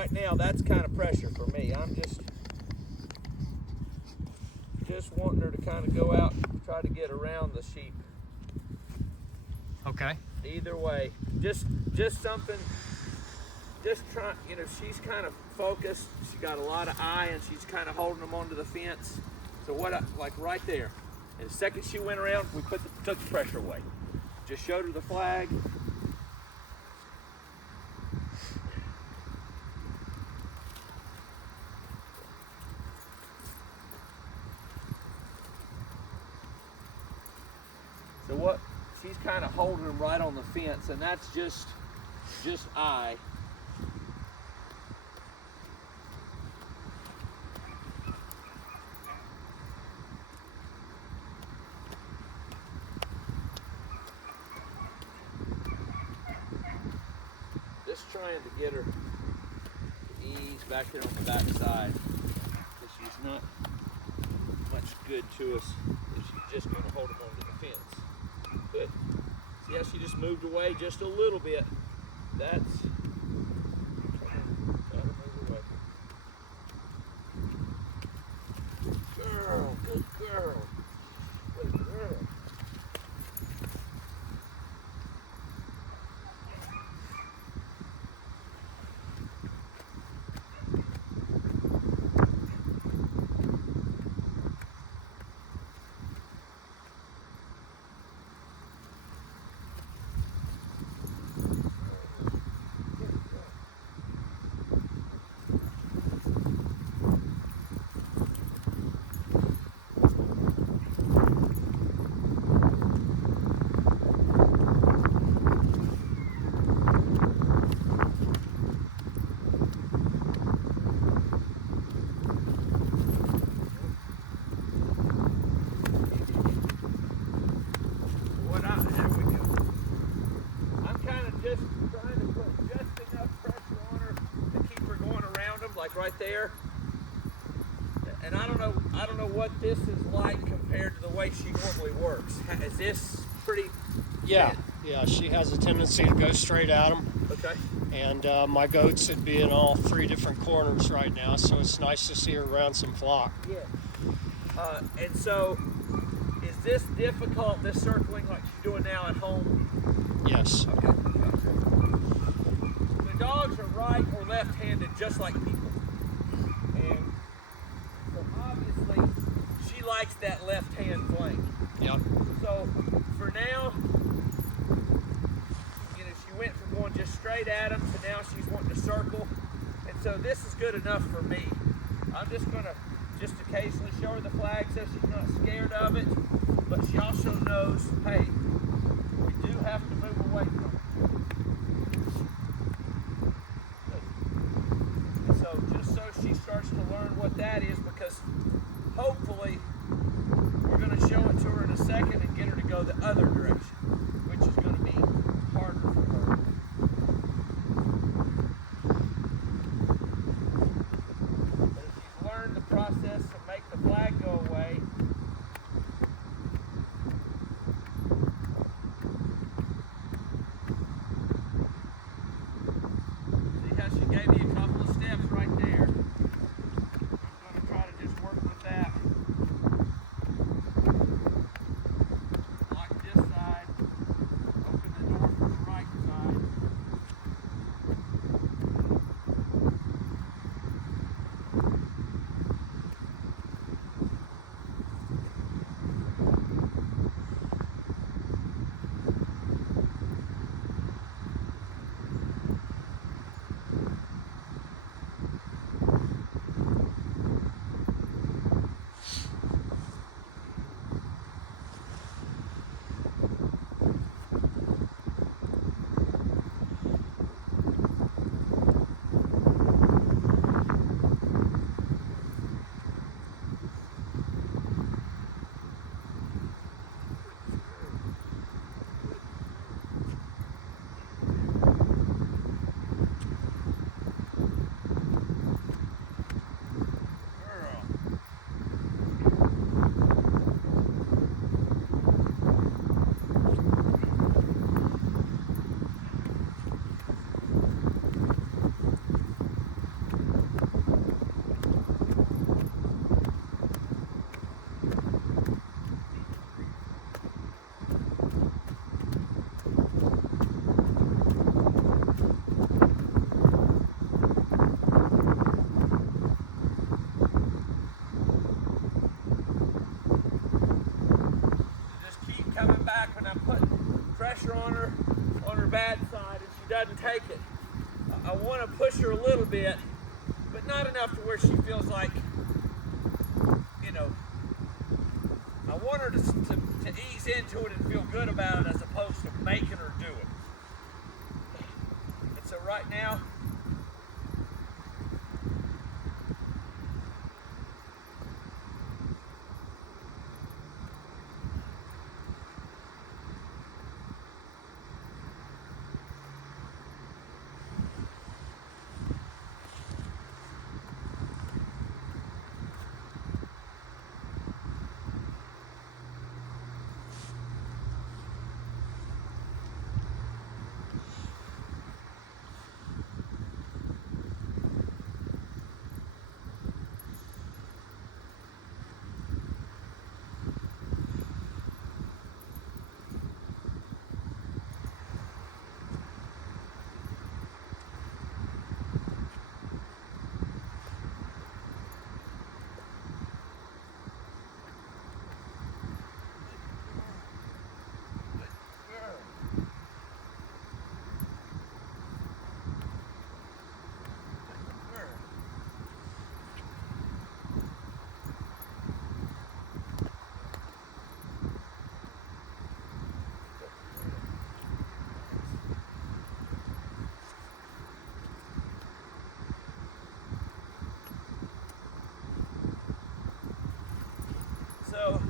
right now, that's kind of pressure for me. I'm just wanting her to kind of go out and try to get around the sheep. Okay. Either way, just something, just try, you know, she's kind of focused. She got a lot of eye and she's kind of holding them onto the fence. So like right there. And the second she went around, we took the pressure away. Just showed her the flag. So what, she's kind of holding them right on the fence, and that's just eye. Just trying to get her to ease back here on the back side, because she's not much good to us if she's just going to hold them onto the fence. Good. See how she just moved away just a little bit? That's try to move away. Good girl, good girl, good girl. There we go. I'm kind of just trying to put just enough pressure on her to keep her going around them, like right there. And I don't know what this is like compared to the way she normally works. Is this pretty? Yeah, yeah, she has a tendency to go straight at them. Okay. And my goats would be in all three different corners right now, so it's nice to see her around some flock. Yeah. And so, is this difficult, this circling like she's doing now at home? Yes. Okay. The dogs are right or left-handed, just like people. And so obviously, she likes that left-hand flank. Yep. So for now, you know, she went from going just straight at him to now she's wanting to circle. And so this is good enough for me. I'm just gonna just occasionally show her the flag so she's not scared of it, but she also knows, hey, we do have to move away from it. And so just so she starts to learn what that is, because hopefully we're going to show it to her in a second and get her to go the other direction, which is going to be harder for her. But if you've learned the process to make the flag go away, see how she gave me a couple of steps right there? I'm going to try to just work with that. pressure on her bad side, and she doesn't take it. I want to push her a little bit, but not enough to where she feels like, you know, I want her to ease into it and feel good about it as opposed to making her do it. And so right now, so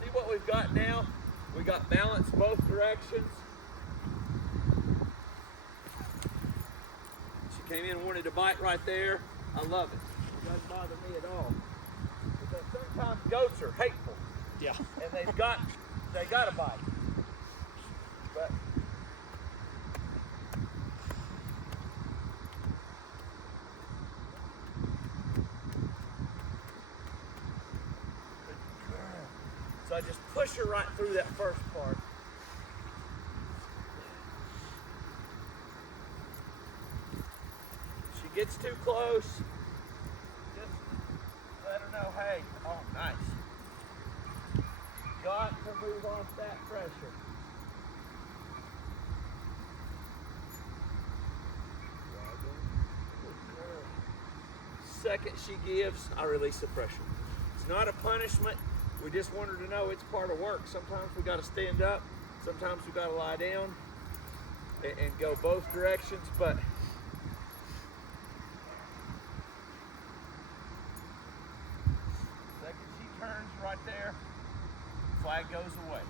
see what we've got now? We got balance both directions. She came in and wanted to bite right there. I love it. It doesn't bother me at all. Because sometimes goats are hateful. Yeah. And they got to bite. But so I just push her right through that first part. She gets too close, just let her know, hey, oh, nice. Got to move off that pressure. Second she gives, I release the pressure. It's not a punishment. We just want her to know it's part of work. Sometimes we got to stand up. Sometimes we got to lie down and go both directions. But second she turns right there, flag goes away.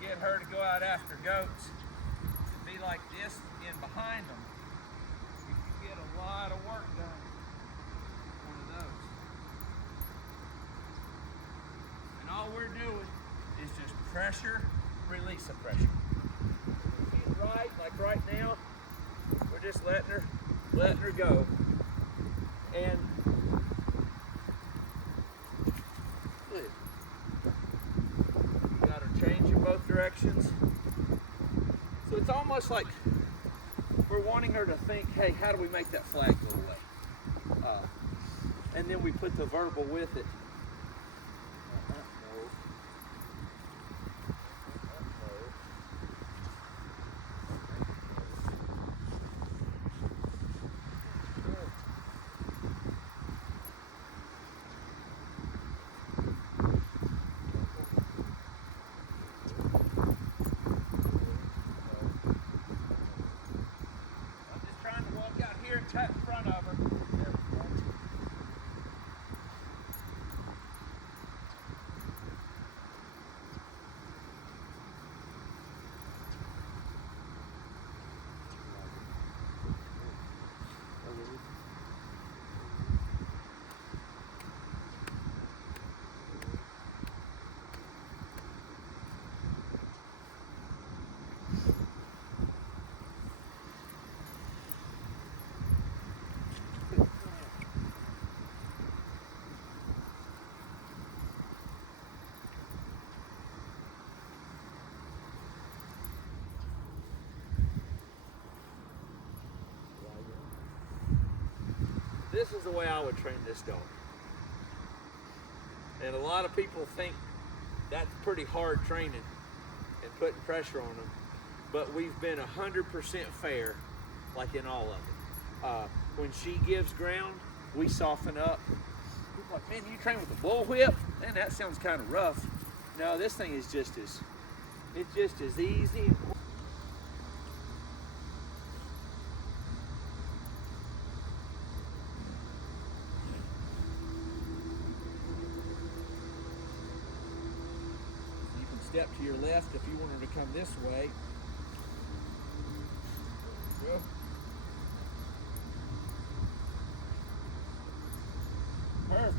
Get her to go out after goats and be like this in behind them, you can get a lot of work done. One of those. And all we're doing is just pressure, release of pressure. If she's right, like right now, we're just letting her go. And both directions. So it's almost like we're wanting her to think, hey, how do we make that flag go away? And then we put the verbal with it. Cut in front of her. There we go. this is the way I would train this dog. And a lot of people think that's pretty hard training and putting pressure on them. But we've been 100% fair, like in all of it. When she gives ground, we soften up. People are like, man, you train with a bullwhip? Man, that sounds kind of rough. No, this thing is just as, it's just as easy. You can step to your left if you want her to come this way. There you go. Perfect.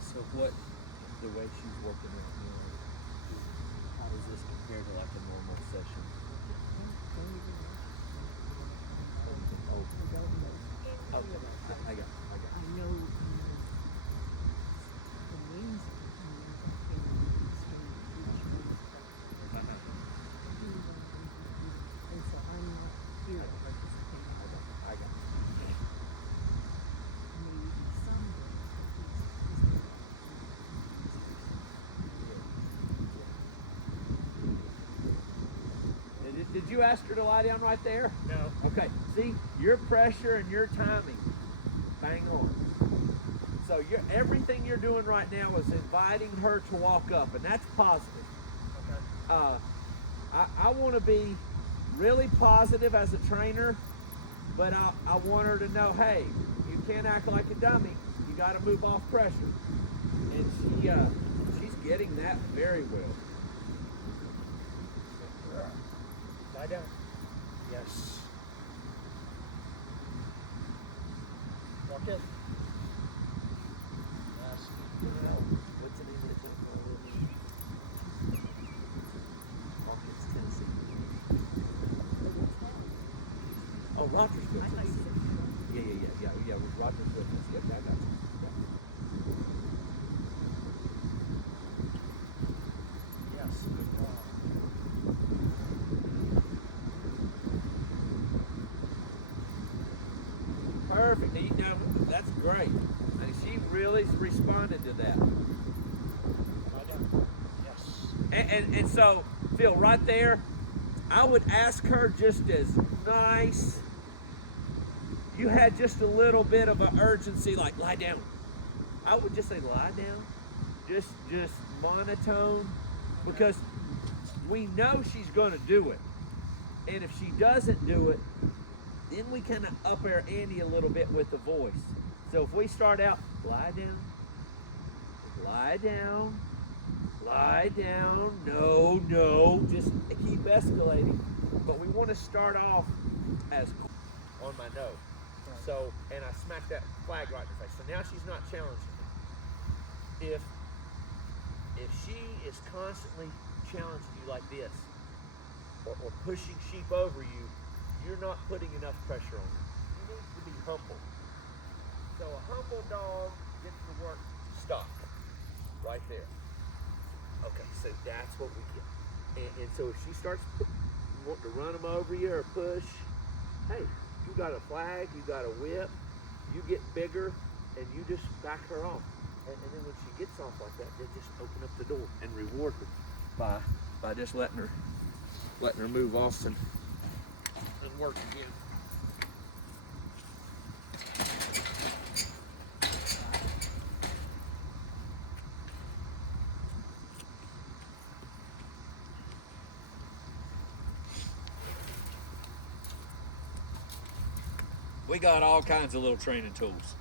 So what, the way she's working it, how does this compare to like a normal session? Oh, I got it. I know the names of and so I'm not here to participate. I got it. Maybe someday Did you ask her to lie down right there? No. Okay, see, your pressure and your timing, bang on. So everything you're doing right now is inviting her to walk up, and that's positive. Okay. I want to be really positive as a trainer, but I want her to know, hey, you can't act like a dummy. You got to move off pressure. And she's getting that very well. Lie down. Yes. Walk in. Yes. What's the name of the technology? Hawkins, Tennessee. Oh, Rogers Fitness. Yeah. With Rogers Fitness. Yep, I got you. Yes. Good dog. Perfect. Now, that's great. And she really responded to that. Lie down. Yes. And so, Phil, right there, I would ask her just as nice. You had just a little bit of an urgency, like lie down. I would just say lie down. Just monotone, because we know she's going to do it. And if she doesn't do it, then we kind of up our ante a little bit with the voice. So if we start out, lie down, lie down, lie down, no, just keep escalating. But we want to start off as on my nose. So, and I smacked that flag right in the face. So now she's not challenging me. If she is constantly challenging you like this, or pushing sheep over you, you're not putting enough pressure on her. You need to be humble. So a humble dog gets to work stop right there. Okay, so that's what we get. And so if she starts wanting to run them over you or push, hey, you got a flag, you got a whip, you get bigger, and you just back her off. And then when she gets off like that, they just open up the door and reward her by just letting her move off and work again. We got all kinds of little training tools.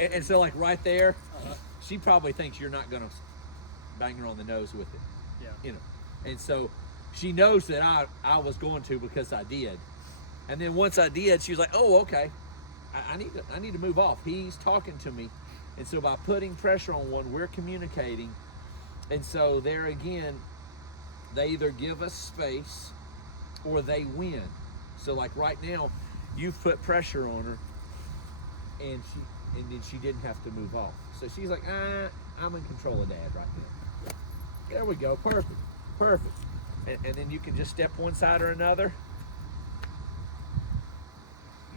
And so like right there, she probably thinks you're not gonna bang her on the nose with it. Yeah. You know. And so she knows that I was going to because I did. And then once I did, she was like, oh, okay. I need to move off. He's talking to me. And so by putting pressure on one, we're communicating And so there again, they either give us space or they win. So like right now, you've put pressure on her, and then she didn't have to move off. So she's like, I'm in control of Dad right now. There we go, perfect, perfect. And then you can just step one side or another.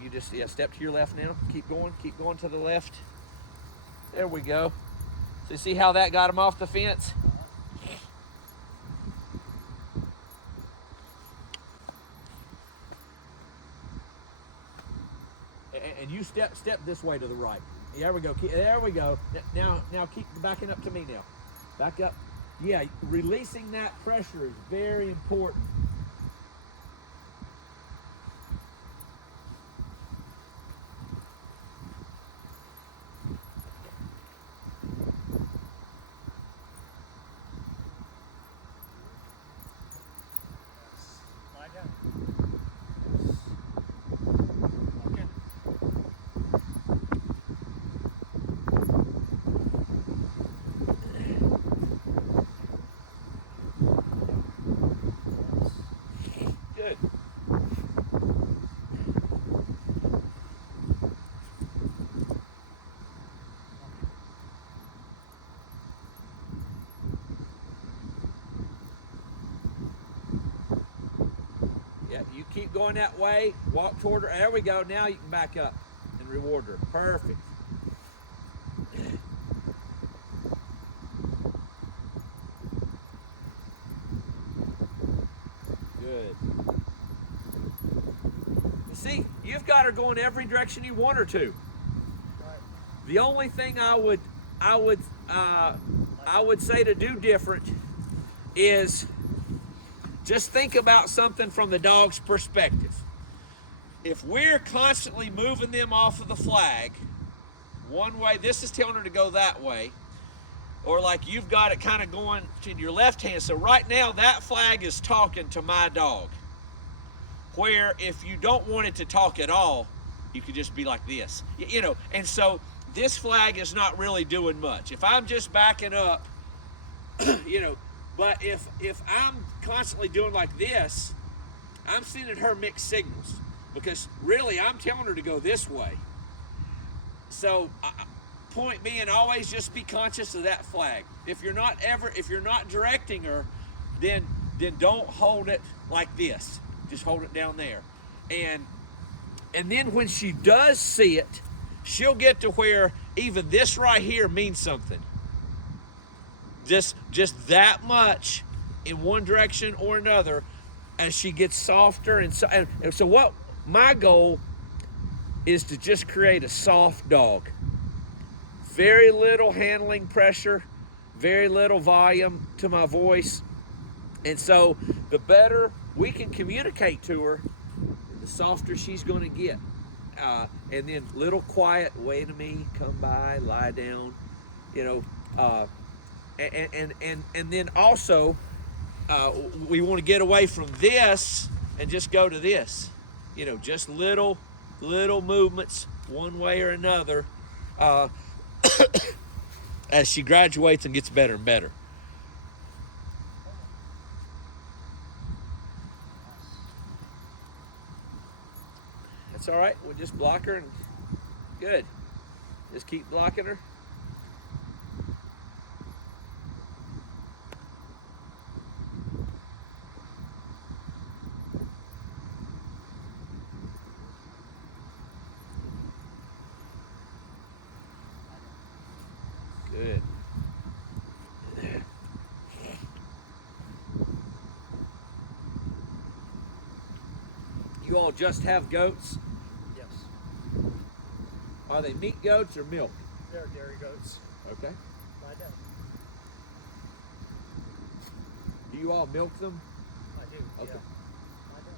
You just step to your left now. Keep going to the left. There we go. So you see how that got him off the fence? And you step this way to the right. There we go. There we go. Now keep backing up to me now. Back up. Yeah, releasing that pressure is very important. Lie down. Okay. Good. Yeah, you keep going that way. Walk toward her. There we go. Now you can back up and reward her. Perfect. Good. You see, you've got her going every direction you want her to. Right. The only thing I would say to do different is just think about something from the dog's perspective. If we're constantly moving them off of the flag, one way, this is telling her to go that way, or like you've got it kind of going to your left hand. So right now that flag is talking to my dog. Where if you don't want it to talk at all, you could just be like this, you know. And so this flag is not really doing much. If I'm just backing up, you know, but if I'm constantly doing like this, I'm sending her mixed signals, because really I'm telling her to go this way. So point being, always just be conscious of that flag. If you're not directing her, then don't hold it like this. Just hold it down there. And then when she does see it, she'll get to where even this right here means something. Just that much in one direction or another, as she gets softer. And so what my goal is to just create a soft dog. Very little handling pressure, very little volume to my voice. And so the better we can communicate to her, the softer she's going to get. And then little quiet, wait to me, come by, lie down, you know. And then also, we want to get away from this and just go to this. You know, just little movements one way or another, as she graduates and gets better and better. That's all right. We'll just block her, and good. Just keep blocking her. Good. You all just have goats? Yes. Are they meat goats or milk? They're dairy goats. Okay. Lie down. Do you all milk them? I do. Okay. Yeah. Lie down.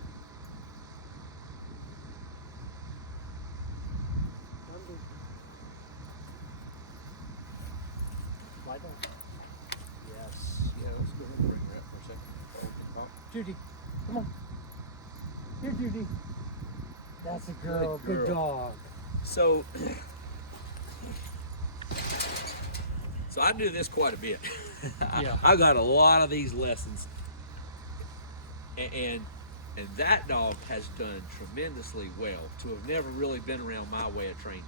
Lie down. Yes. Yeah, let's go ahead and bring her up for a second. Judy, come on. Here, Judy. That's a girl. Good Good dog. So, So I do this quite a bit. Yeah. I got a lot of these lessons, and that dog has done tremendously well to have never really been around my way of training.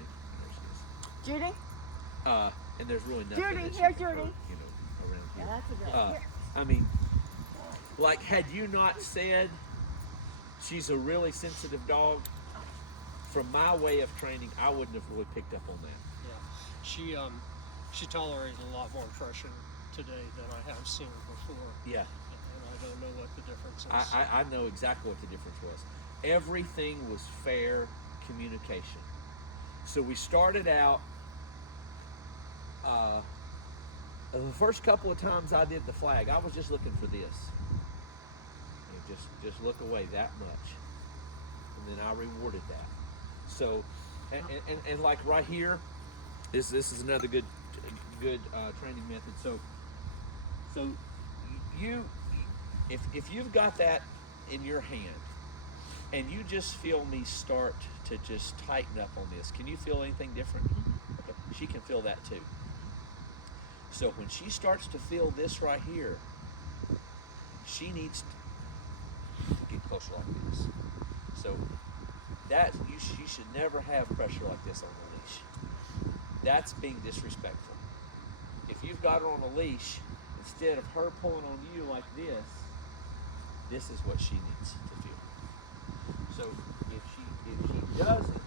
Judy? And there's really nothing Judy, that she here, can hurt, Judy. around Yeah, here. that's a good one. I mean, like, had you not said she's a really sensitive dog, from my way of training, I wouldn't have really picked up on that. Yeah. She tolerated a lot more pressure today than I have seen her before. Yeah, And I don't know what the difference is. I know exactly what the difference was. Everything was fair communication. So we started out, the first couple of times I did the flag, I was just looking for this. Just look away that much. And then I rewarded that. So, and like right here, this is another good training method. So you, if you've got that in your hand, and you just feel me start to just tighten up on this, can you feel anything different? Okay. She can feel that too. So when she starts to feel this right here, she needs to get closer like this. So that you should never have pressure like this on the leash. That's being disrespectful. If you've got her on a leash, instead of her pulling on you like this is what she needs to feel. So if she doesn't